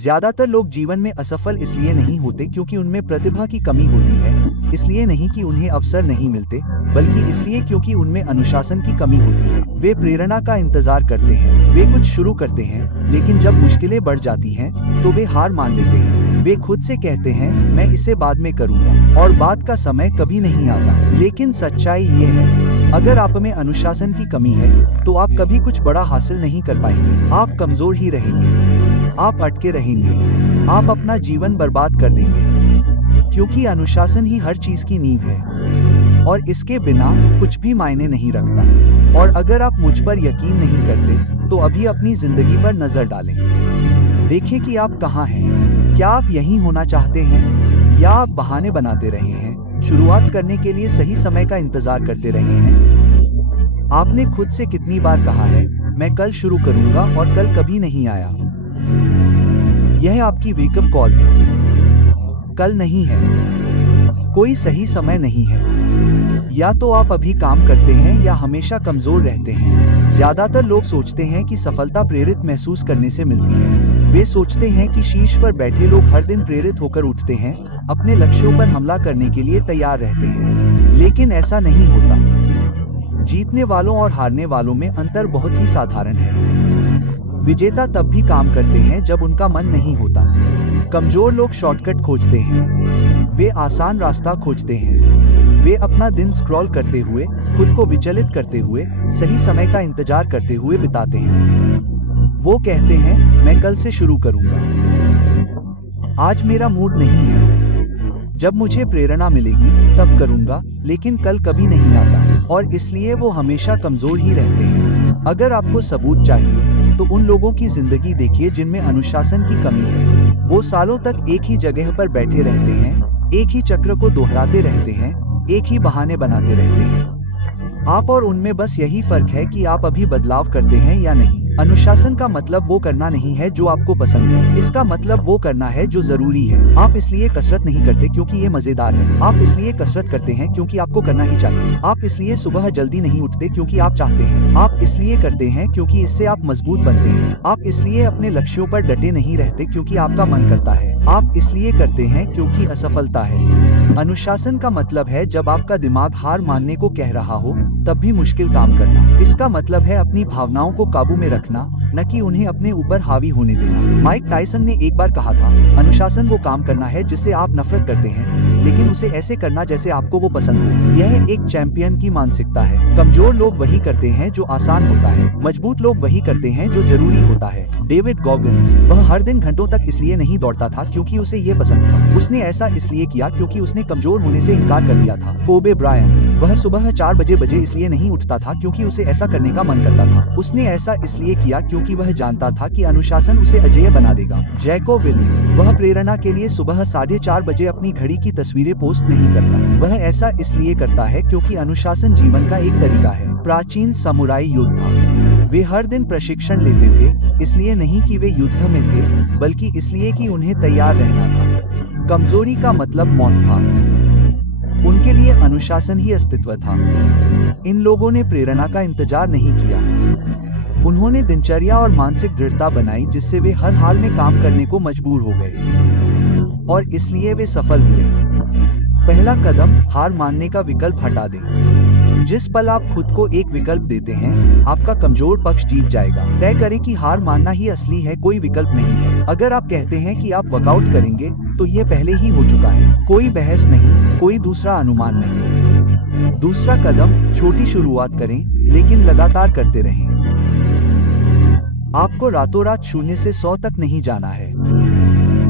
ज्यादातर लोग जीवन में असफल इसलिए नहीं होते क्योंकि उनमें प्रतिभा की कमी होती है, इसलिए नहीं कि उन्हें अवसर नहीं मिलते, बल्कि इसलिए क्योंकि उनमें अनुशासन की कमी होती है। वे प्रेरणा का इंतजार करते हैं, वे कुछ शुरू करते हैं, लेकिन जब मुश्किलें बढ़ जाती हैं, तो वे हार मान लेते हैं। वे खुद से कहते हैं, मैं इसे बाद में करूंगा, और बाद का समय कभी नहीं आता। लेकिन सच्चाई ये है, अगर आप में अनुशासन की कमी है, तो आप कभी कुछ बड़ा हासिल नहीं कर पाएंगे। आप कमजोर ही रहेंगे, आप अटके रहेंगे, आप अपना जीवन बर्बाद कर देंगे, क्योंकि अनुशासन ही हर चीज की नींव है, और इसके बिना कुछ भी मायने नहीं रखता। और अगर आप मुझ पर यकीन नहीं करते, तो अभी अपनी जिंदगी पर नजर डालें। देखें कि आप कहाँ हैं। क्या आप यहीं होना चाहते हैं, या आप बहाने बनाते रहे हैं, शुरुआत करने के लिए सही समय का इंतजार करते रहे हैं? आपने खुद से कितनी बार कहा है, मैं कल शुरू करूंगा, और कल कभी नहीं आया? यह आपकी वेकअप कॉल है। कल नहीं है, कोई सही समय नहीं है। या तो आप अभी काम करते हैं या हमेशा कमजोर रहते हैं। ज्यादातर लोग सोचते हैं कि सफलता प्रेरित महसूस करने से मिलती है। वे सोचते हैं कि शीर्ष पर बैठे लोग हर दिन प्रेरित होकर उठते हैं, अपने लक्ष्यों पर हमला करने के लिए तैयार रहते हैं। लेकिन ऐसा नहीं होता। जीतने वालों और हारने वालों में अंतर बहुत ही साधारण है। विजेता तब भी काम करते हैं जब उनका मन नहीं होता। कमजोर लोग शॉर्टकट खोजते हैं, वे आसान रास्ता खोजते हैं, वे अपना दिन स्क्रॉल करते हुए, खुद को विचलित करते हुए, सही समय का इंतजार करते हुए बिताते हैं। वो कहते हैं, मैं कल से शुरू करूंगा, आज मेरा मूड नहीं है, जब मुझे प्रेरणा मिलेगी तब करूंगा, लेकिन कल कभी नहीं आता, और इसलिए वो हमेशा कमजोर ही रहते हैं। अगर आपको सबूत चाहिए, तो उन लोगों की जिंदगी देखिए जिनमें अनुशासन की कमी है। वो सालों तक एक ही जगह पर बैठे रहते हैं, एक ही चक्र को दोहराते रहते हैं, एक ही बहाने बनाते रहते हैं। आप और उनमें बस यही फर्क है कि आप अभी बदलाव करते हैं या नहीं। अनुशासन का मतलब वो करना नहीं है जो आपको पसंद है, इसका मतलब वो करना है जो जरूरी है। आप इसलिए कसरत नहीं करते क्योंकि ये मजेदार है, आप इसलिए कसरत करते हैं क्योंकि आपको करना ही चाहिए। आप इसलिए सुबह जल्दी नहीं उठते क्योंकि आप चाहते हैं, आप इसलिए करते हैं क्योंकि इससे आप मजबूत बनते हैं। आप इसलिए अपने लक्ष्यों पर डटे नहीं रहते क्योंकि आपका मन करता है, आप इसलिए करते हैं क्योंकि असफलता है। अनुशासन का मतलब है जब आपका दिमाग हार मानने को कह रहा हो, तब भी मुश्किल काम करना। इसका मतलब है अपनी भावनाओं को काबू में रखना, न कि उन्हें अपने ऊपर हावी होने देना। माइक टायसन ने एक बार कहा था, अनुशासन वो काम करना है जिससे आप नफरत करते हैं, लेकिन उसे ऐसे करना जैसे आपको वो पसंद हो। यह एक चैंपियन की मानसिकता है। कमजोर लोग वही करते हैं जो आसान होता है, मजबूत लोग वही करते हैं जो जरूरी होता है। डेविड गॉगिन्स, वह हर दिन घंटों तक इसलिए नहीं दौड़ता था क्योंकि उसे ये पसंद था, उसने ऐसा इसलिए किया क्योंकि उसने कमजोर होने से इनकार कर दिया था। कोबे ब्रायंट, वह सुबह 4 बजे इसलिए नहीं उठता था क्योंकि उसे ऐसा करने का मन करता था, उसने ऐसा इसलिए किया क्योंकि वह जानता था कि अनुशासन उसे अजेय बना देगा। जैको विलिक, वह प्रेरणा के लिए सुबह 4:30 बजे अपनी घड़ी की तस्वीरें पोस्ट नहीं करता, वह ऐसा इसलिए करता है क्योंकि अनुशासन जीवन का एक तरीका है। प्राचीन समुराई योद्धा, वे हर दिन प्रशिक्षण लेते थे, इसलिए नहीं कि वे युद्ध में थे, बल्कि इसलिए कि उन्हें तैयार रहना था। कमजोरी का मतलब मौत था, उनके लिए अनुशासन ही अस्तित्व था। इन लोगों ने प्रेरणा का इंतजार नहीं किया, उन्होंने दिनचर्या और मानसिक दृढ़ता बनाई जिससे वे हर हाल में काम करने को मजबूर हो गए, और इसलिए वे सफल हुए। पहला कदम, हार मानने का विकल्प हटा दें। जिस पल आप खुद को एक विकल्प देते हैं, आपका कमजोर पक्ष जीत जाएगा। तय करें कि हार मानना ही असली है, कोई विकल्प नहीं है। अगर आप कहते हैं कि आप वर्कआउट करेंगे, तो ये पहले ही हो चुका है, कोई बहस नहीं, कोई दूसरा अनुमान नहीं। दूसरा कदम, छोटी शुरुआत करें, लेकिन लगातार करते रहें। आपको रातों रात 0 से 100 तक नहीं जाना है।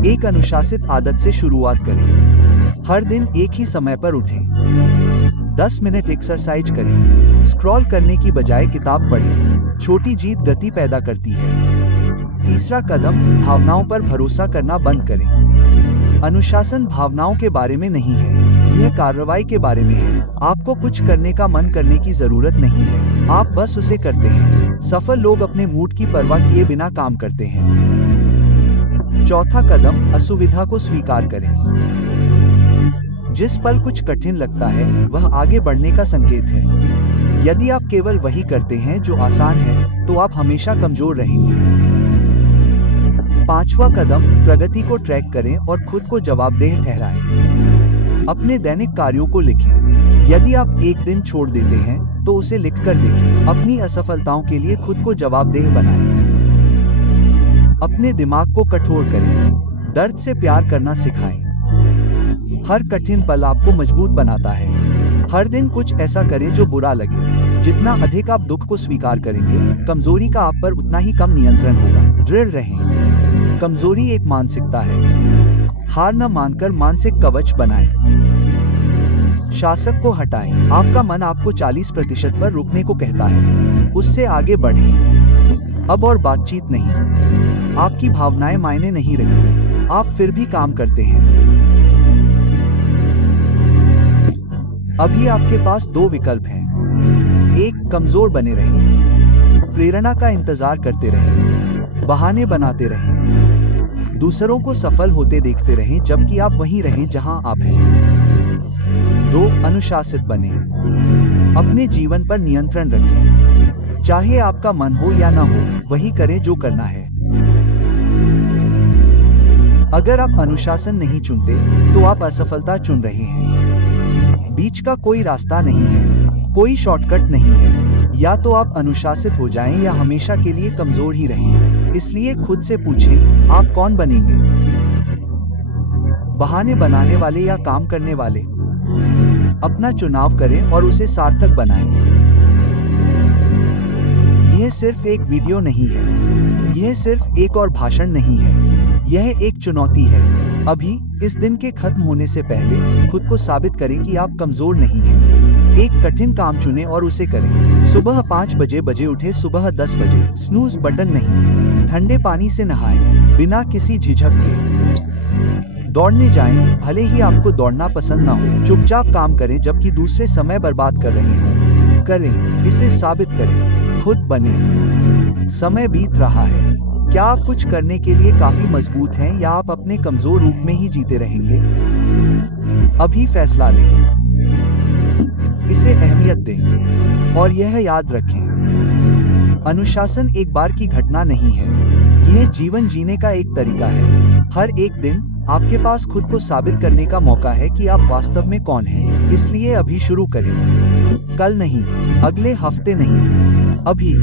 एक अनुशासित आदत से शुरुआत करें। हर दिन एक ही समय पर उठें। 10 मिनट एक्सरसाइज करें। स्क्रॉल करने की बजाय किताब पढ़ें। छोटी जीत गति पैदा करती है। तीसरा कदम, भावनाओं पर भरोसा करना बंद करें। अनुशासन भावनाओं के बारे में नहीं है, यह कार्रवाई के बारे में है। आपको कुछ करने का मन करने की जरूरत नहीं है, आप बस उसे करते हैं। सफल लोग अपने मूड की परवाह किए बिना काम करते हैं। चौथा कदम, असुविधा को स्वीकार करें। जिस पल कुछ कठिन लगता है, वह आगे बढ़ने का संकेत है। यदि आप केवल वही करते हैं जो आसान है, तो आप हमेशा कमजोर रहेंगे। 5वां कदम, प्रगति को ट्रैक करें और खुद को जवाबदेह ठहराएं। अपने दैनिक कार्यों को लिखें। यदि आप एक दिन छोड़ देते हैं तो उसे लिखकर देखें। अपनी असफलताओं के लिए खुद को जवाबदेह बनाएं। अपने दिमाग को कठोर करें। दर्द से प्यार करना सिखाएं। हर कठिन पल आपको मजबूत बनाता है। हर दिन कुछ ऐसा करें जो बुरा लगे। जितना अधिक आप दुख को स्वीकार करेंगे, कमजोरी का आप पर उतना ही कम नियंत्रण होगा। दृढ़ रहें। कमजोरी एक मानसिकता है। हार न मानकर मानसिक कवच बनाएं। शासक को हटाएं। आपका मन आपको 40% पर रुकने को कहता है। उससे आगे बढ़ें। अब और बातचीत नहीं। आपकी भावनाएं मायने नहीं रखती। आप फिर भी काम करते हैं। अभी आपके पास 2 विकल्प हैं। 1, कमजोर बने रहें। प्रेरणा का इंतजार करते रहें। बहाने बनाते रहें। दूसरों को सफल होते देखते रहें जबकि आप वहीं रहें जहां आप हैं। 2, अनुशासित बने। अपने जीवन पर नियंत्रण रखें। चाहे आपका मन हो या ना हो, वही करें जो करना है। अगर आप अनुशासन नहीं चुनते तो आप असफलता चुन रहे हैं। बीच का कोई रास्ता नहीं है। कोई शॉर्टकट नहीं है। या तो आप अनुशासित हो जाएं या हमेशा के लिए कमजोर ही रहें। इसलिए खुद से पूछें, आप कौन बनेंगे? बहाने बनाने वाले या काम करने वाले? अपना चुनाव करें और उसे सार्थक बनाएं। यह सिर्फ एक वीडियो नहीं है। यह सिर्फ एक और भाषण नहीं है। यह एक चुनौती है। अभी इस दिन के खत्म होने से पहले खुद को साबित करें कि आप कमजोर नहीं हैं। एक कठिन काम चुनें और उसे करें। सुबह 5 बजे उठे, सुबह 10 बजे। स्नूज बटन नहीं। ठंडे पानी से नहाएं, बिना किसी झिझक के। दौड़ने जाएं, भले ही आपको दौड़ना पसंद ना हो। चुपचाप काम करें जबकि दूसरे समय बर्बाद कर रहे हों। करें, इसे साबित करें। खुद बने। समय बीत रहा है। क्या आप कुछ करने के लिए काफी मजबूत हैं या आप अपने कमजोर रूप में ही जीते रहेंगे? अभी फैसला लें। इसे अहमियत दें और यह याद रखें, अनुशासन एक बार की घटना नहीं है। यह जीवन जीने का एक तरीका है। हर एक दिन आपके पास खुद को साबित करने का मौका है कि आप वास्तव में कौन हैं। इसलिए अभी शुरू करें। कल नहीं, अगले हफ्ते नहीं, अभी।